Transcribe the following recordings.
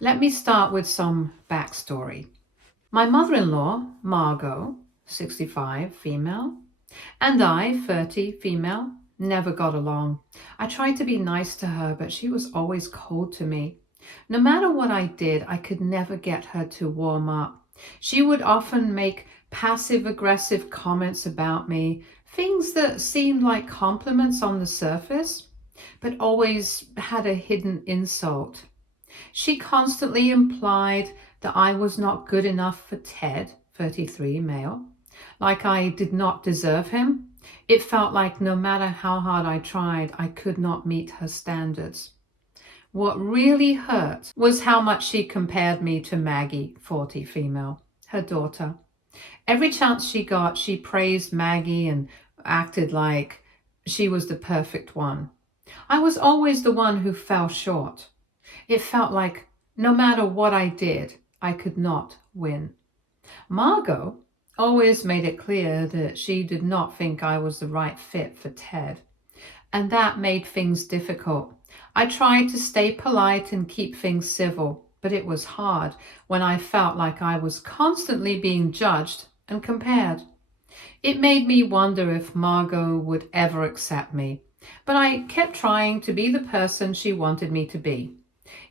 Let me start with some backstory. My mother-in-law, Margot, 65, female, and I, 30, female, never got along. I tried to be nice to her, but she was always cold to me. No matter what I did, I could never get her to warm up. She would often make passive-aggressive comments about me, things that seemed like compliments on the surface, but always had a hidden insult. She constantly implied that I was not good enough for Ted, 33, male, like I did not deserve him. It felt like no matter how hard I tried, I could not meet her standards. What really hurt was how much she compared me to Maggie, 40, female, her daughter. Every chance she got, she praised Maggie and acted like she was the perfect one. I was always the one who fell short. It felt like no matter what I did, I could not win. Margot always made it clear that she did not think I was the right fit for Ted, and that made things difficult. I tried to stay polite and keep things civil, but it was hard when I felt like I was constantly being judged and compared. It made me wonder if Margot would ever accept me, but I kept trying to be the person she wanted me to be.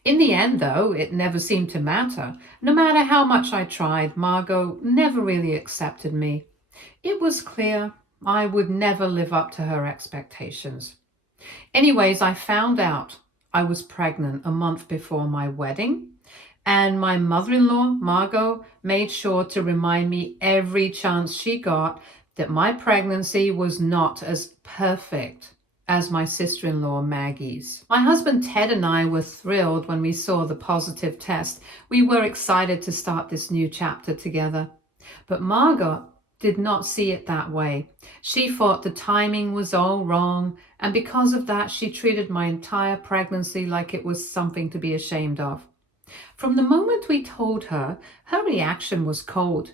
In the end, though, it never seemed to matter. No matter how much I tried, Margot never really accepted me. It was clear I would never live up to her expectations. Anyways, I found out I was pregnant a month before my wedding, and my mother-in-law, Margot, made sure to remind me every chance she got that my pregnancy was not as perfect as my sister-in-law Maggie's. My husband Ted and I were thrilled when we saw the positive test. We were excited to start this new chapter together. But Margot did not see it that way. She thought the timing was all wrong, and because of that, she treated my entire pregnancy like it was something to be ashamed of. From the moment we told her, her reaction was cold.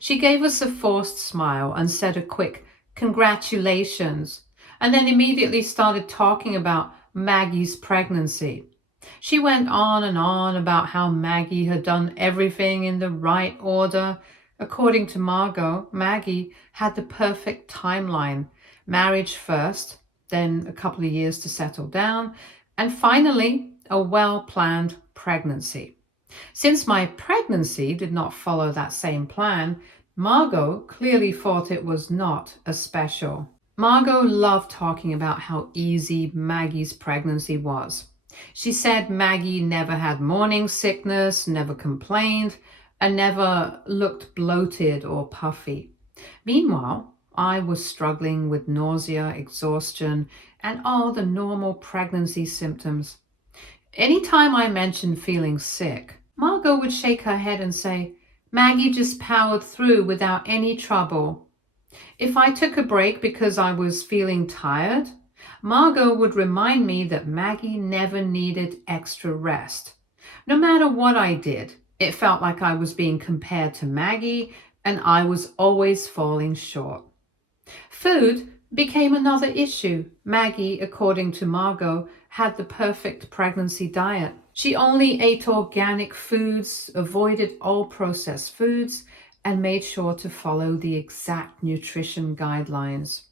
She gave us a forced smile and said a quick, "Congratulations," and then immediately started talking about Maggie's pregnancy. She went on and on about how Maggie had done everything in the right order. According to Margot, Maggie had the perfect timeline: marriage first, then a couple of years to settle down, and finally a well-planned pregnancy. Since my pregnancy did not follow that same plan, Margot clearly thought it was not as special. Margot loved talking about how easy Maggie's pregnancy was. She said Maggie never had morning sickness, never complained, and never looked bloated or puffy. Meanwhile, I was struggling with nausea, exhaustion, and all the normal pregnancy symptoms. Anytime I mentioned feeling sick, Margot would shake her head and say, "Maggie just powered through without any trouble." If I took a break because I was feeling tired, Margot would remind me that Maggie never needed extra rest. No matter what I did, it felt like I was being compared to Maggie, and I was always falling short. Food became another issue. Maggie, according to Margot, had the perfect pregnancy diet. She only ate organic foods, avoided all processed foods, and made sure to follow the exact nutrition guidelines.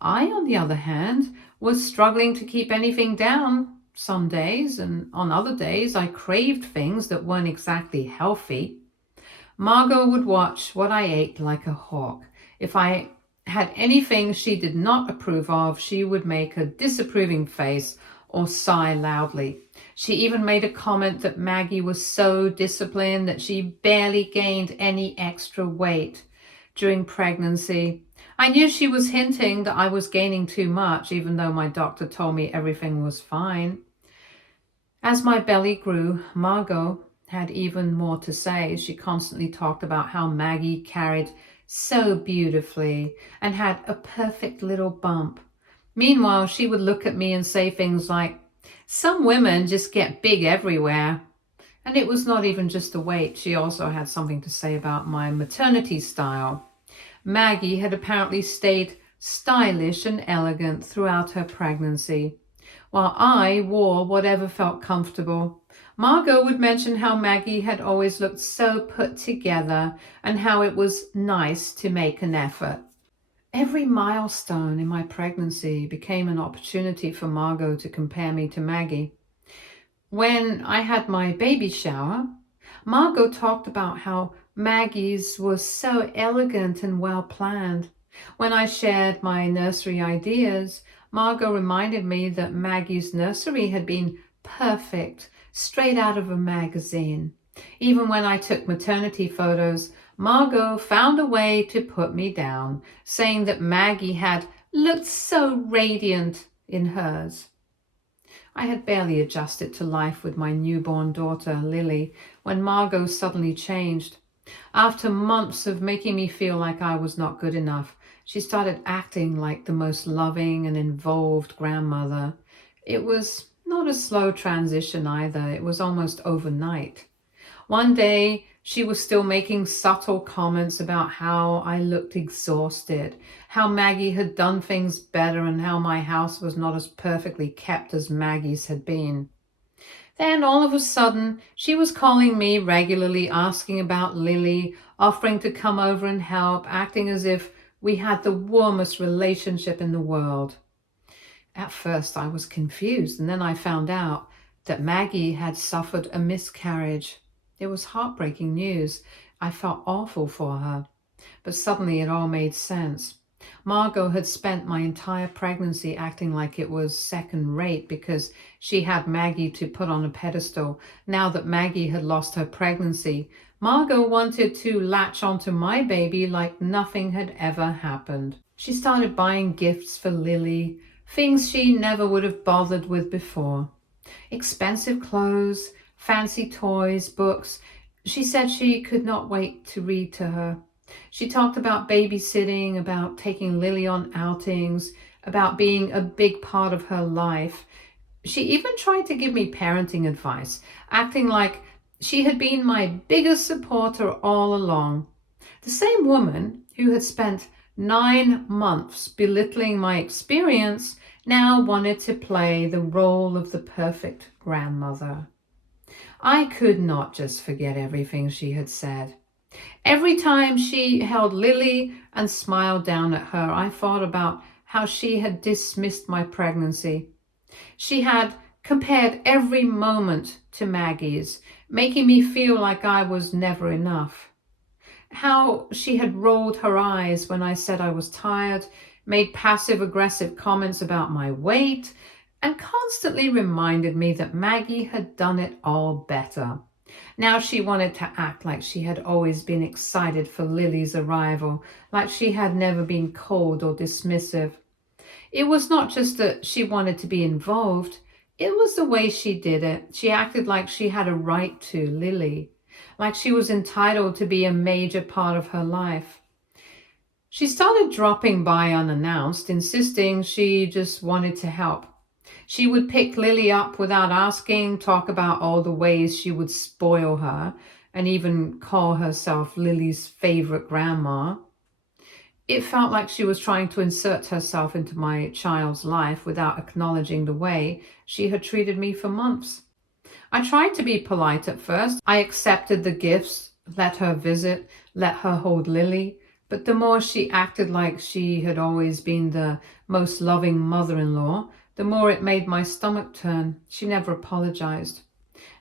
I, on the other hand, was struggling to keep anything down some days, and on other days I craved things that weren't exactly healthy. Margot would watch what I ate like a hawk. If I had anything she did not approve of, she would make a disapproving face or sigh loudly. She even made a comment that Maggie was so disciplined that she barely gained any extra weight during pregnancy. I knew she was hinting that I was gaining too much, even though my doctor told me everything was fine. As my belly grew, Margot had even more to say. She constantly talked about how Maggie carried so beautifully and had a perfect little bump. Meanwhile, she would look at me and say things like, "Some women just get big everywhere." And it was not even just the weight. She also had something to say about my maternity style. Maggie had apparently stayed stylish and elegant throughout her pregnancy, while I wore whatever felt comfortable. Margot would mention how Maggie had always looked so put together and how it was nice to make an effort. Every milestone in my pregnancy became an opportunity for Margot to compare me to Maggie. When I had my baby shower, Margot talked about how Maggie's was so elegant and well planned. When I shared my nursery ideas, Margot reminded me that Maggie's nursery had been perfect, straight out of a magazine. Even when I took maternity photos, Margot found a way to put me down, saying that Maggie had looked so radiant in hers. I had barely adjusted to life with my newborn daughter, Lily, when Margot suddenly changed. After months of making me feel like I was not good enough, she started acting like the most loving and involved grandmother. It was not a slow transition either, it was almost overnight. One day, she was still making subtle comments about how I looked exhausted, how Maggie had done things better, and how my house was not as perfectly kept as Maggie's had been. Then, all of a sudden, she was calling me regularly, asking about Lily, offering to come over and help, acting as if we had the warmest relationship in the world. At first, I was confused, and then I found out that Maggie had suffered a miscarriage. It was heartbreaking news. I felt awful for her, but suddenly it all made sense. Margot had spent my entire pregnancy acting like it was second rate because she had Maggie to put on a pedestal. Now that Maggie had lost her pregnancy, Margot wanted to latch onto my baby like nothing had ever happened. She started buying gifts for Lily, things she never would have bothered with before. Expensive clothes, fancy toys, books. She said she could not wait to read to her. She talked about babysitting, about taking Lily on outings, about being a big part of her life. She even tried to give me parenting advice, acting like she had been my biggest supporter all along. The same woman who had spent 9 months belittling my experience now wanted to play the role of the perfect grandmother. I could not just forget everything she had said. Every time she held Lily and smiled down at her, I thought about how she had dismissed my pregnancy. She had compared every moment to Maggie's, making me feel like I was never enough. How she had rolled her eyes when I said I was tired, made passive-aggressive comments about my weight, and constantly reminded me that Maggie had done it all better. Now she wanted to act like she had always been excited for Lily's arrival, like she had never been cold or dismissive. It was not just that she wanted to be involved, it was the way she did it. She acted like she had a right to Lily, like she was entitled to be a major part of her life. She started dropping by unannounced, insisting she just wanted to help. She would pick Lily up without asking, talk about all the ways she would spoil her, and even call herself Lily's favorite grandma. It felt like she was trying to insert herself into my child's life without acknowledging the way she had treated me for months. I tried to be polite at first. I accepted the gifts, let her visit, let her hold Lily, but the more she acted like she had always been the most loving mother-in-law, the more it made my stomach turn. She never apologized,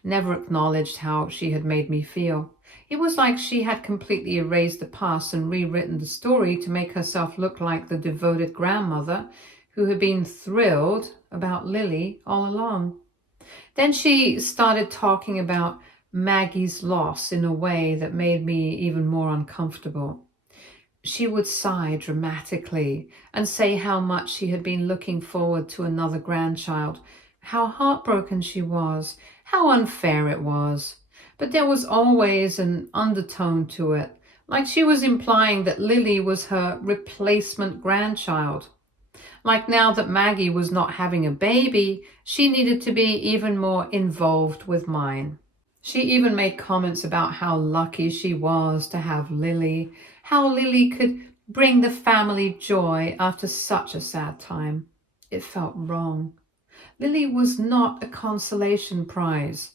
never acknowledged how she had made me feel. It was like she had completely erased the past and rewritten the story to make herself look like the devoted grandmother who had been thrilled about Lily all along. Then she started talking about Maggie's loss in a way that made me even more uncomfortable. She would sigh dramatically and say how much she had been looking forward to another grandchild, how heartbroken she was, how unfair it was. But there was always an undertone to it, like she was implying that Lily was her replacement grandchild. Like now that Maggie was not having a baby, she needed to be even more involved with mine. She even made comments about how lucky she was to have Lily, how Lily could bring the family joy after such a sad time. It felt wrong. Lily was not a consolation prize.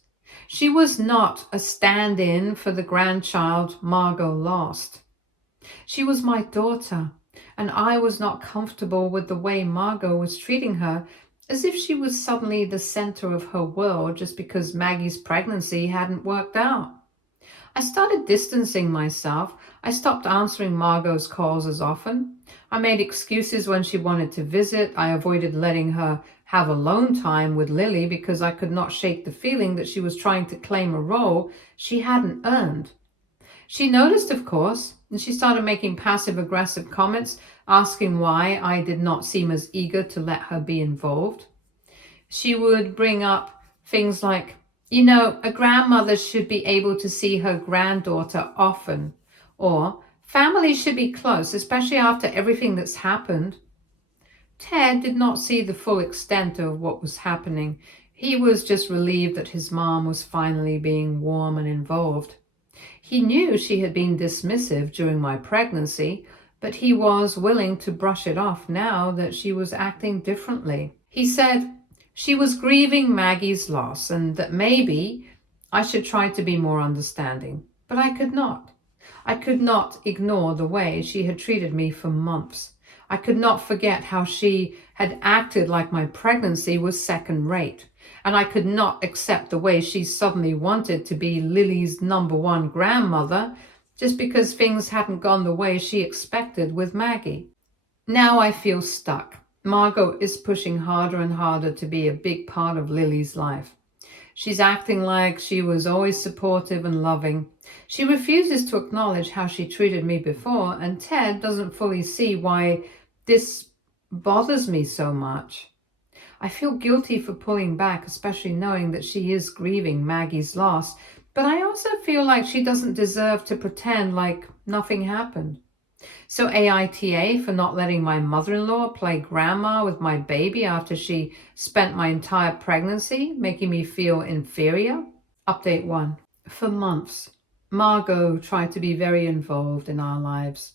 She was not a stand-in for the grandchild Margot lost. She was my daughter, and I was not comfortable with the way Margot was treating her, as if she was suddenly the center of her world just because Maggie's pregnancy hadn't worked out. I started distancing myself. I stopped answering Margot's calls as often. I made excuses when she wanted to visit. I avoided letting her have alone time with Lily because I could not shake the feeling that she was trying to claim a role she hadn't earned. She noticed, of course, and she started making passive-aggressive comments, asking why I did not seem as eager to let her be involved. She would bring up things like, a grandmother should be able to see her granddaughter often, or families should be close, especially after everything that's happened. Ted did not see the full extent of what was happening. He was just relieved that his mom was finally being warm and involved. He knew she had been dismissive during my pregnancy, but he was willing to brush it off now that she was acting differently. He said she was grieving Maggie's loss and that maybe I should try to be more understanding, but I could not. I could not ignore the way she had treated me for months. I could not forget how she had acted like my pregnancy was second rate. And I could not accept the way she suddenly wanted to be Lily's number one grandmother just because things hadn't gone the way she expected with Maggie. Now I feel stuck. Margot is pushing harder and harder to be a big part of Lily's life. She's acting like she was always supportive and loving. She refuses to acknowledge how she treated me before, and Ted doesn't fully see why this bothers me so much. I feel guilty for pulling back, especially knowing that she is grieving Maggie's loss, but I also feel like she doesn't deserve to pretend like nothing happened. So AITA for not letting my mother-in-law play grandma with my baby after she spent my entire pregnancy making me feel inferior. Update 1. For months, Margot tried to be very involved in our lives.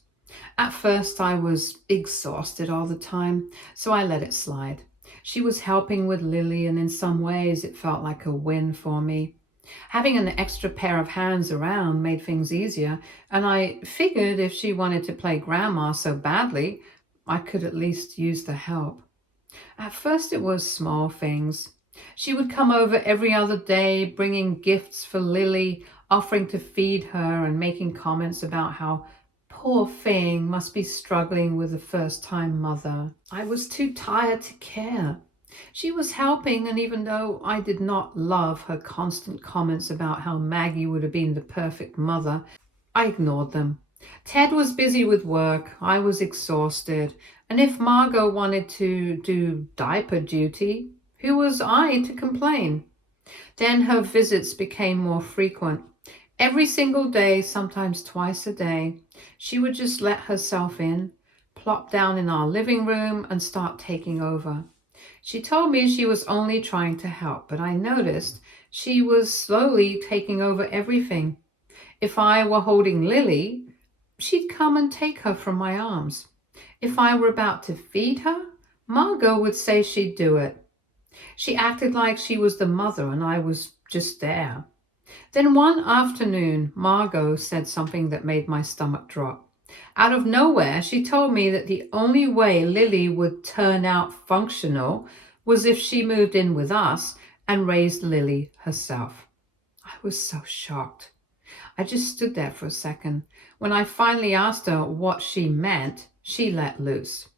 At first, I was exhausted all the time, so I let it slide. She was helping with Lily, and in some ways it felt like a win for me. Having an extra pair of hands around made things easier, and I figured if she wanted to play grandma so badly, I could at least use the help. At first it was small things. She would come over every other day, bringing gifts for Lily, offering to feed her, and making comments about how poor thing must be struggling with a first-time mother. I was too tired to care. She was helping, and even though I did not love her constant comments about how Maggie would have been the perfect mother, I ignored them. Ted was busy with work, I was exhausted, and if Margot wanted to do diaper duty, who was I to complain? Then her visits became more frequent. Every single day, sometimes twice a day, she would just let herself in, plop down in our living room, and start taking over. She told me she was only trying to help, but I noticed she was slowly taking over everything. If I were holding Lily, she'd come and take her from my arms. If I were about to feed her, Margot would say she'd do it. She acted like she was the mother and I was just there. Then one afternoon, Margot said something that made my stomach drop. Out of nowhere, she told me that the only way Lily would turn out functional was if she moved in with us and raised Lily herself. I was so shocked. I just stood there for a second. When I finally asked her what she meant, she let loose.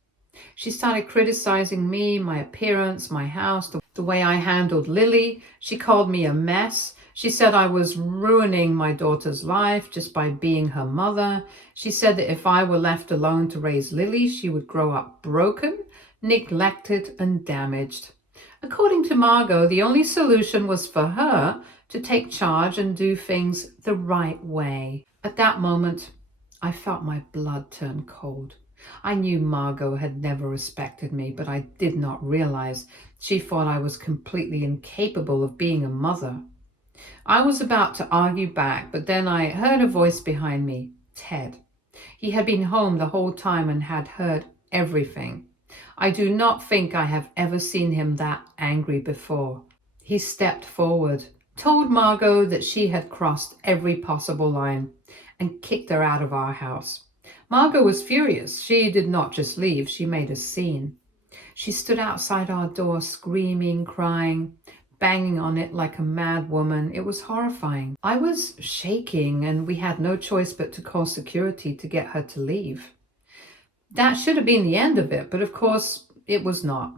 She started criticizing me, my appearance, my house, the way I handled Lily. She called me a mess. She said I was ruining my daughter's life just by being her mother. She said that if I were left alone to raise Lily, she would grow up broken, neglected, and damaged. According to Margot, the only solution was for her to take charge and do things the right way. At that moment, I felt my blood turn cold. I knew Margot had never respected me, but I did not realize she thought I was completely incapable of being a mother. I was about to argue back, but then I heard a voice behind me, Ted. He had been home the whole time and had heard everything. I do not think I have ever seen him that angry before. He stepped forward, told Margot that she had crossed every possible line and kicked her out of our house. Margot was furious. She did not just leave, she made a scene. She stood outside our door screaming, crying, banging on it like a mad woman. It was horrifying. I was shaking and we had no choice but to call security to get her to leave. That should have been the end of it, but of course it was not.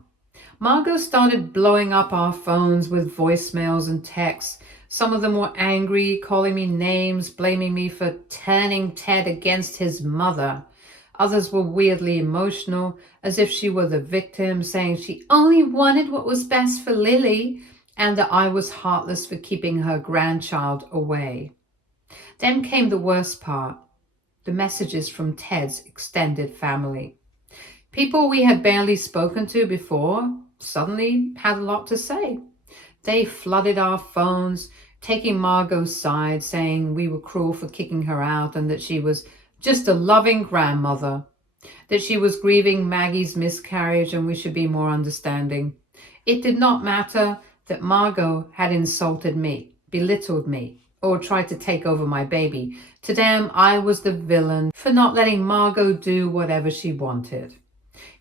Margot started blowing up our phones with voicemails and texts. Some of them were angry, calling me names, blaming me for turning Ted against his mother. Others were weirdly emotional, as if she were the victim, saying she only wanted what was best for Lily and that I was heartless for keeping her grandchild away. Then came the worst part, the messages from Ted's extended family. People we had barely spoken to before suddenly had a lot to say. They flooded our phones, taking Margot's side, saying we were cruel for kicking her out and that she was just a loving grandmother, that she was grieving Maggie's miscarriage and we should be more understanding. It did not matter that Margot had insulted me, belittled me, or tried to take over my baby. To them, I was the villain for not letting Margot do whatever she wanted.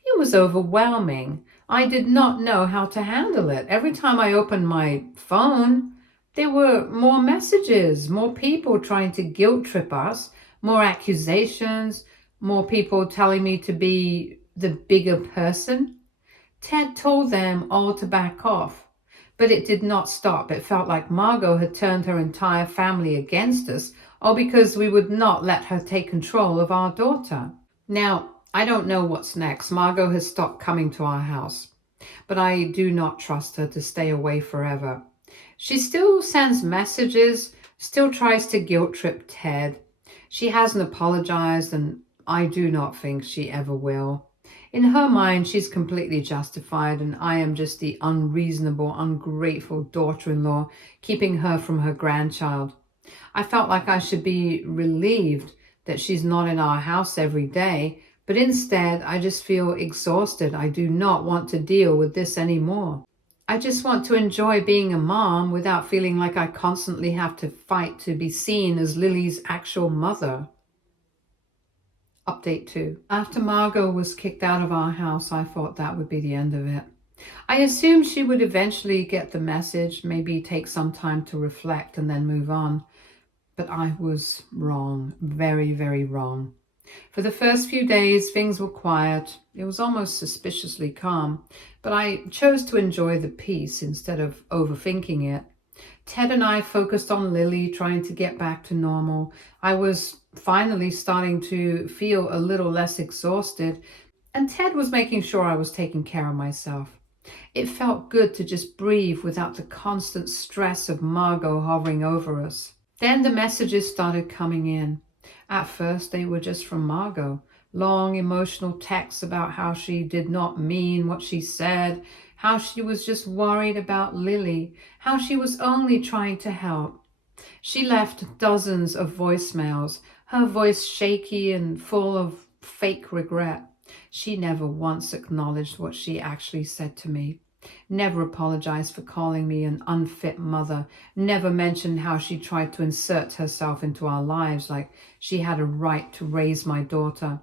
It was overwhelming. I did not know how to handle it. Every time I opened my phone, there were more messages, more people trying to guilt trip us, more accusations, more people telling me to be the bigger person. Ted told them all to back off, but it did not stop. It felt like Margot had turned her entire family against us, all because we would not let her take control of our daughter. Now, I don't know what's next. Margot has stopped coming to our house, but I do not trust her to stay away forever. She still sends messages, still tries to guilt trip Ted. She hasn't apologized, and I do not think she ever will. In her mind, she's completely justified, and I am just the unreasonable, ungrateful daughter-in-law keeping her from her grandchild. I felt like I should be relieved that she's not in our house every day, but instead I just feel exhausted. I do not want to deal with this anymore. I just want to enjoy being a mom without feeling like I constantly have to fight to be seen as Lily's actual mother. Update 2. After Margot was kicked out of our house, I thought that would be the end of it. I assumed she would eventually get the message, maybe take some time to reflect and then move on. But I was wrong, very, very wrong. For the first few days, things were quiet. It was almost suspiciously calm, but I chose to enjoy the peace instead of overthinking it. Ted and I focused on Lily, trying to get back to normal. I was finally starting to feel a little less exhausted, and Ted was making sure I was taking care of myself. It felt good to just breathe without the constant stress of Margot hovering over us. Then the messages started coming in. At first, they were just from Margot. Long emotional texts about how she did not mean what she said, how she was just worried about Lily, how she was only trying to help. She left dozens of voicemails, her voice shaky and full of fake regret. She never once acknowledged what she actually said to me. Never apologized for calling me an unfit mother. Never mentioned how she tried to insert herself into our lives like she had a right to raise my daughter.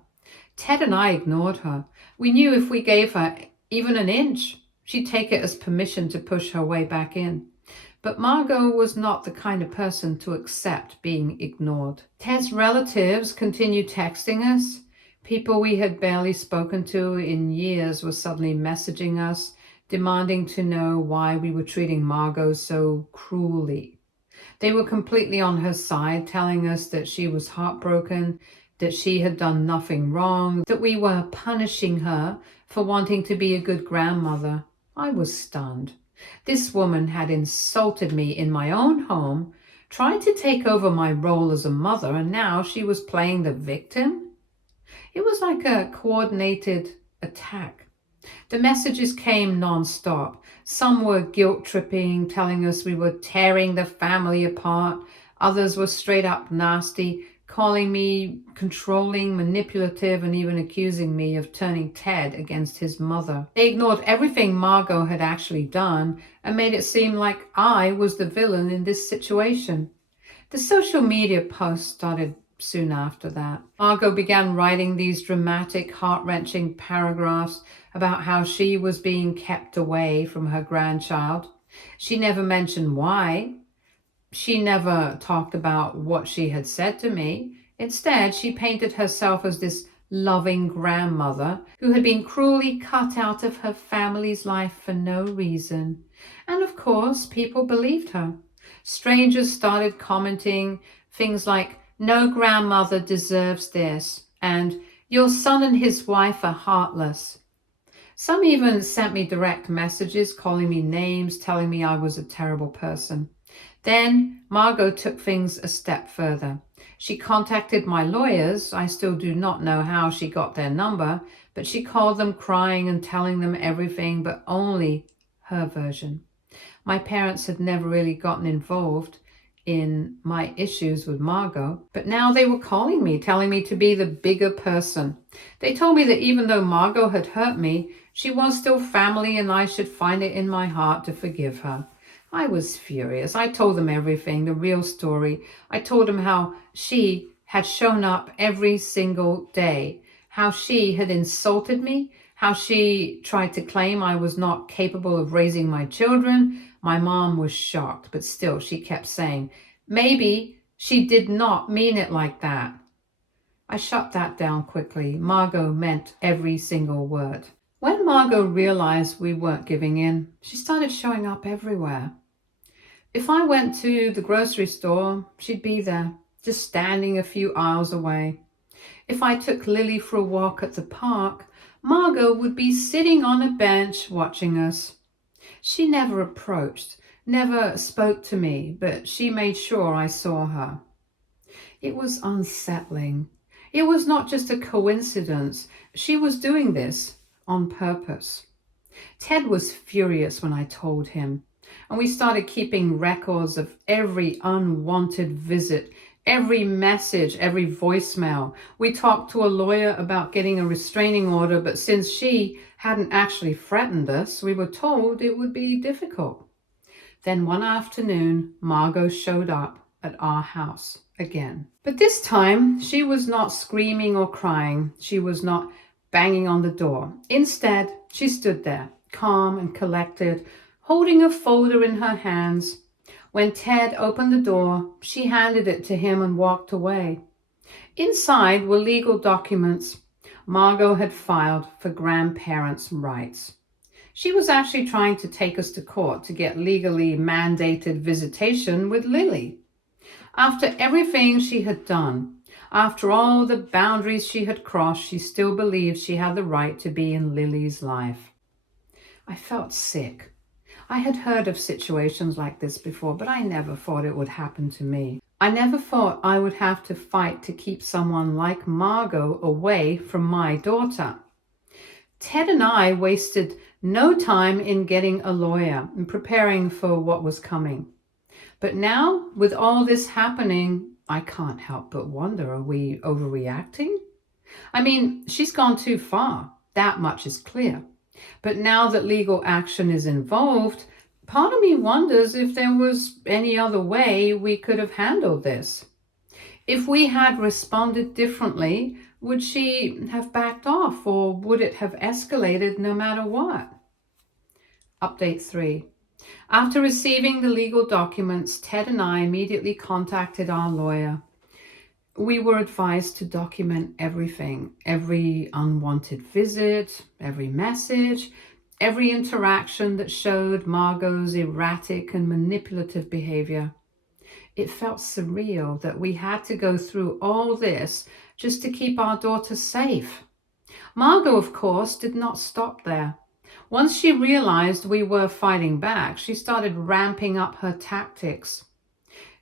Ted and I ignored her. We knew if we gave her even an inch, she'd take it as permission to push her way back in. But Margot was not the kind of person to accept being ignored. Ted's relatives continued texting us. People we had barely spoken to in years were suddenly messaging us, demanding to know why we were treating Margot so cruelly. They were completely on her side, telling us that she was heartbroken, that she had done nothing wrong, that we were punishing her for wanting to be a good grandmother. I was stunned. This woman had insulted me in my own home, tried to take over my role as a mother, and now she was playing the victim. It was like a coordinated attack. The messages came non-stop. Some were guilt-tripping, telling us we were tearing the family apart. Others were straight up nasty, calling me controlling, manipulative, and even accusing me of turning Ted against his mother. They ignored everything Margot had actually done and made it seem like I was the villain in this situation. The social media posts started soon after that. Margot began writing these dramatic, heart-wrenching paragraphs about how she was being kept away from her grandchild. She never mentioned why. She never talked about what she had said to me. Instead, she painted herself as this loving grandmother who had been cruelly cut out of her family's life for no reason. And of course, people believed her. Strangers started commenting things like, "No grandmother deserves this," and "Your son and his wife are heartless." Some even sent me direct messages calling me names, telling me I was a terrible person. Then Margot took things a step further. She contacted my lawyers. I still do not know how she got their number, but she called them crying and telling them everything, but only her version. My parents had never really gotten involved in my issues with Margot, but now they were calling me, telling me to be the bigger person. They told me that even though Margot had hurt me, she was still family and I should find it in my heart to forgive her. I was furious. I told them everything, the real story. I told them how she had shown up every single day, how she had insulted me, how she tried to claim I was not capable of raising my children. My mom was shocked, but still she kept saying, maybe she did not mean it like that. I shut that down quickly. Margot meant every single word. When Margot realized we weren't giving in, she started showing up everywhere. If I went to the grocery store, she'd be there, just standing a few aisles away. If I took Lily for a walk at the park, Margot would be sitting on a bench watching us. She never approached, never spoke to me, but she made sure I saw her. It was unsettling. It was not just a coincidence. She was doing this on purpose. Ted was furious when I told him, and we started keeping records of every unwanted visit, every message, every voicemail. We talked to a lawyer about getting a restraining order, but since she hadn't actually threatened us, we were told it would be difficult. Then one afternoon, Margot showed up at our house again. But this time, she was not screaming or crying. She was not banging on the door. Instead, she stood there, calm and collected, holding a folder in her hands. When Ted opened the door, she handed it to him and walked away. Inside were legal documents Margot had filed for grandparents' rights. She was actually trying to take us to court to get legally mandated visitation with Lily. After everything she had done, after all the boundaries she had crossed, she still believed she had the right to be in Lily's life. I felt sick. I had heard of situations like this before, but I never thought it would happen to me. I never thought I would have to fight to keep someone like Margot away from my daughter. Ted and I wasted no time in getting a lawyer and preparing for what was coming. But now, with all this happening, I can't help but wonder, are we overreacting? I mean, she's gone too far. That much is clear. But now that legal action is involved, part of me wonders if there was any other way we could have handled this. If we had responded differently, would she have backed off, or would it have escalated no matter what? Update 3. After receiving the legal documents, Ted and I immediately contacted our lawyer. We were advised to document everything, every unwanted visit, every message, every interaction that showed Margot's erratic and manipulative behavior. It felt surreal that we had to go through all this just to keep our daughter safe. Margot, of course, did not stop there. Once she realized we were fighting back, she started ramping up her tactics.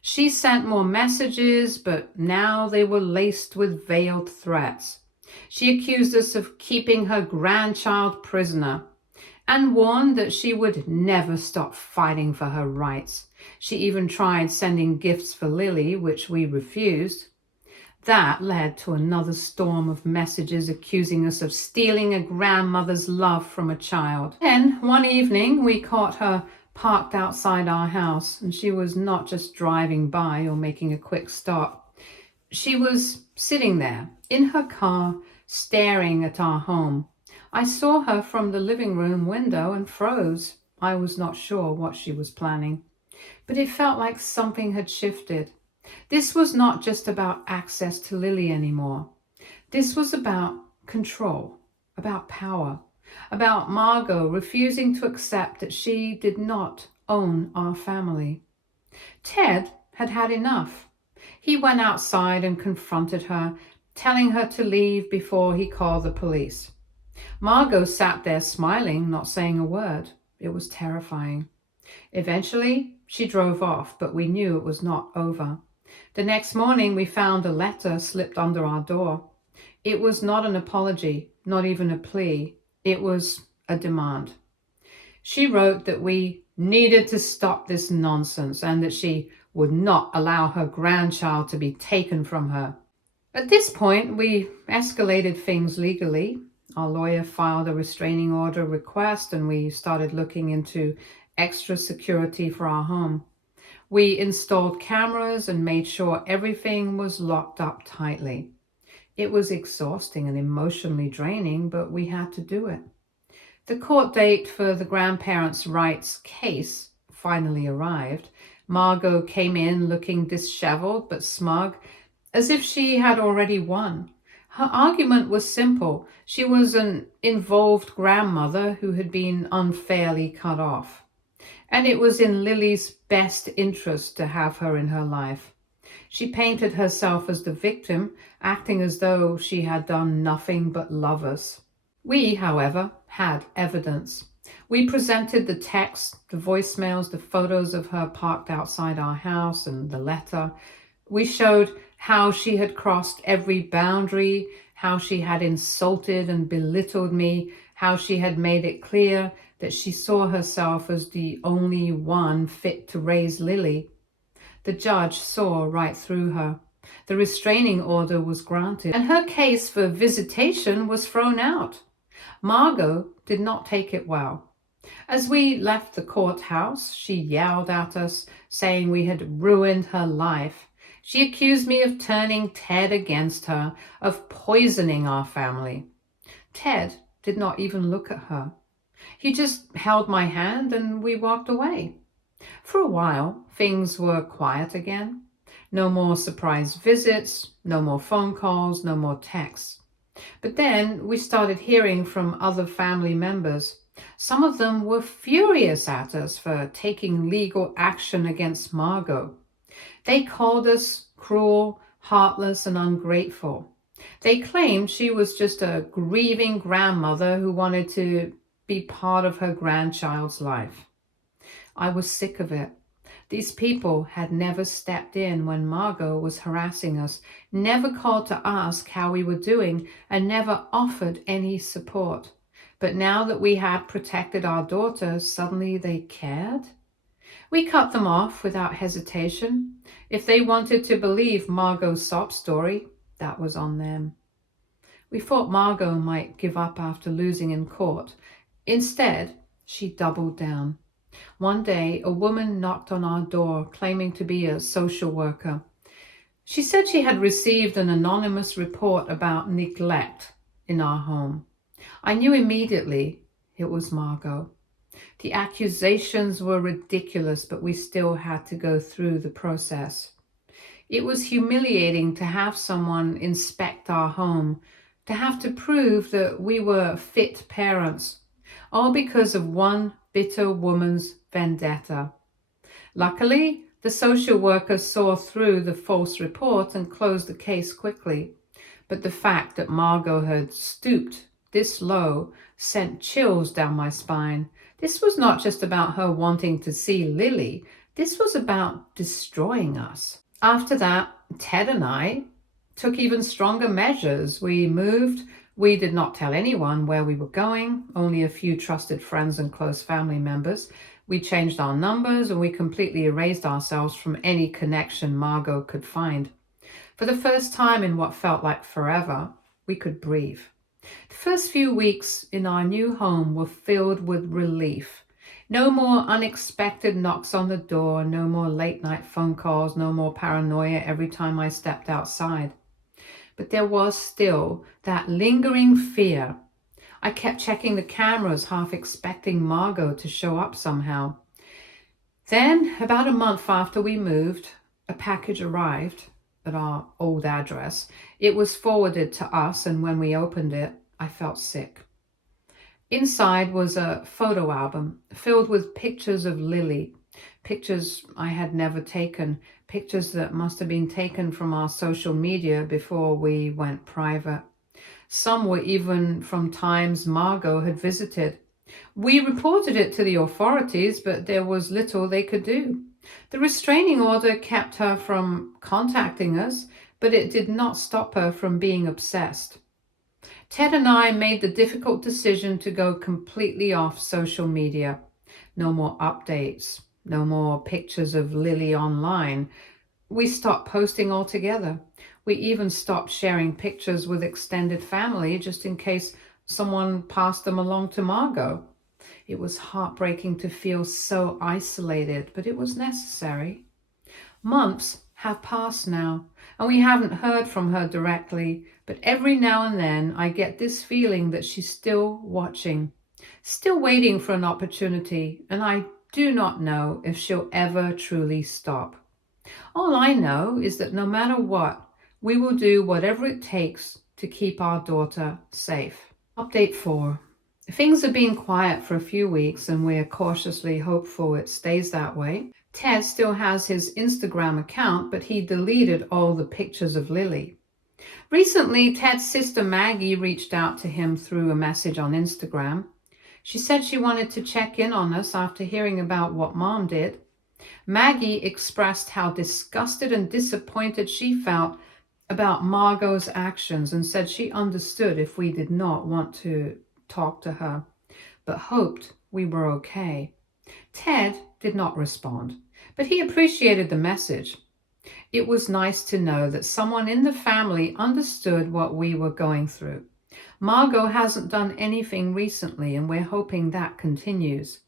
She sent more messages, but now they were laced with veiled threats. She accused us of keeping her grandchild prisoner and warned that she would never stop fighting for her rights. She even tried sending gifts for Lily, which we refused. That led to another storm of messages accusing us of stealing a grandmother's love from a child. Then, one evening, we caught her parked outside our house, and she was not just driving by or making a quick stop. She was sitting there in her car, staring at our home. I saw her from the living room window and froze. I was not sure what she was planning, but it felt like something had shifted. This was not just about access to Lily anymore. This was about control, about power, about Margot refusing to accept that she did not own our family. Ted had had enough. He went outside and confronted her, telling her to leave before he called the police. Margot sat there smiling, not saying a word. It was terrifying. Eventually, she drove off, but we knew it was not over. The next morning, we found a letter slipped under our door. It was not an apology, not even a plea. It was a demand. She wrote that we needed to stop this nonsense and that she would not allow her grandchild to be taken from her. At this point, we escalated things legally. Our lawyer filed a restraining order request and we started looking into extra security for our home. We installed cameras and made sure everything was locked up tightly. It was exhausting and emotionally draining, but we had to do it. The court date for the grandparents' rights case finally arrived. Margot came in looking disheveled but smug, as if she had already won. Her argument was simple. She was an involved grandmother who had been unfairly cut off. And it was in Lily's best interest to have her in her life. She painted herself as the victim, acting as though she had done nothing but love us. We, however, had evidence. We presented the texts, the voicemails, the photos of her parked outside our house, and the letter. We showed how she had crossed every boundary, how she had insulted and belittled me, how she had made it clear that she saw herself as the only one fit to raise Lily. The judge saw right through her. The restraining order was granted, and her case for visitation was thrown out. Margot did not take it well. As we left the courthouse, she yelled at us, saying we had ruined her life. She accused me of turning Ted against her, of poisoning our family. Ted did not even look at her. He just held my hand and we walked away. For a while, things were quiet again. No more surprise visits, no more phone calls, no more texts. But then we started hearing from other family members. Some of them were furious at us for taking legal action against Margot. They called us cruel, heartless, and ungrateful. They claimed she was just a grieving grandmother who wanted to be part of her grandchild's life. I was sick of it. These people had never stepped in when Margot was harassing us, never called to ask how we were doing, and never offered any support. But now that we had protected our daughter, suddenly they cared? We cut them off without hesitation. If they wanted to believe Margot's sob story, that was on them. We thought Margot might give up after losing in court. Instead, she doubled down. One day, a woman knocked on our door claiming to be a social worker. She said she had received an anonymous report about neglect in our home. I knew immediately it was Margot. The accusations were ridiculous, but we still had to go through the process. It was humiliating to have someone inspect our home, to have to prove that we were fit parents, all because of one bitter woman's vendetta. Luckily, the social worker saw through the false report and closed the case quickly. But the fact that Margot had stooped this low sent chills down my spine. This was not just about her wanting to see Lily. This was about destroying us. After that, Ted and I took even stronger measures. We moved. We did not tell anyone where we were going, only a few trusted friends and close family members. We changed our numbers and we completely erased ourselves from any connection Margot could find. For the first time in what felt like forever, we could breathe. The first few weeks in our new home were filled with relief. No more unexpected knocks on the door, no more late night phone calls, no more paranoia every time I stepped outside. But there was still that lingering fear. I kept checking the cameras, half expecting Margot to show up somehow. Then, about a month after we moved, a package arrived at our old address. It was forwarded to us, and when we opened it, I felt sick. Inside was a photo album filled with pictures of Lily, pictures I had never taken, pictures that must have been taken from our social media before we went private. Some were even from times Margot had visited. We reported it to the authorities, but there was little they could do. The restraining order kept her from contacting us, but it did not stop her from being obsessed. Ted and I made the difficult decision to go completely off social media. No more updates, no more pictures of Lily online. We stopped posting altogether. We even stopped sharing pictures with extended family just in case someone passed them along to Margot. It was heartbreaking to feel so isolated, but it was necessary. Months have passed now, and we haven't heard from her directly, but every now and then I get this feeling that she's still watching, still waiting for an opportunity, and I do not know if she'll ever truly stop. All I know is that no matter what, we will do whatever it takes to keep our daughter safe. Update 4. Things have been quiet for a few weeks, and we're cautiously hopeful it stays that way. Ted still has his Instagram account, but he deleted all the pictures of Lily. Recently, Ted's sister Maggie reached out to him through a message on Instagram. She said she wanted to check in on us after hearing about what Mom did. Maggie expressed how disgusted and disappointed she felt about Margot's actions and said she understood if we did not want to talk to her, but hoped we were okay. Ted did not respond, but he appreciated the message. It was nice to know that someone in the family understood what we were going through. Margot hasn't done anything recently, and we're hoping that continues.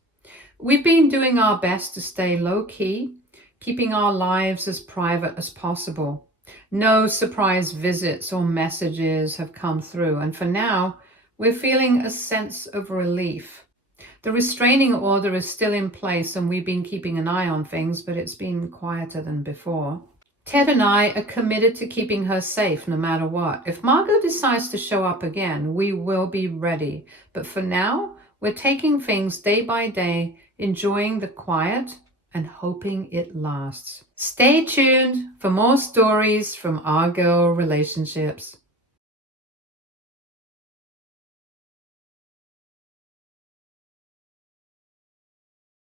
We've been doing our best to stay low-key, keeping our lives as private as possible. No surprise visits or messages have come through, and for now, we're feeling a sense of relief. The restraining order is still in place, and we've been keeping an eye on things, but it's been quieter than before. Ted and I are committed to keeping her safe no matter what. If Margot decides to show up again, we will be ready. But for now, we're taking things day by day, enjoying the quiet and hoping it lasts. Stay tuned for more stories from our girl relationships.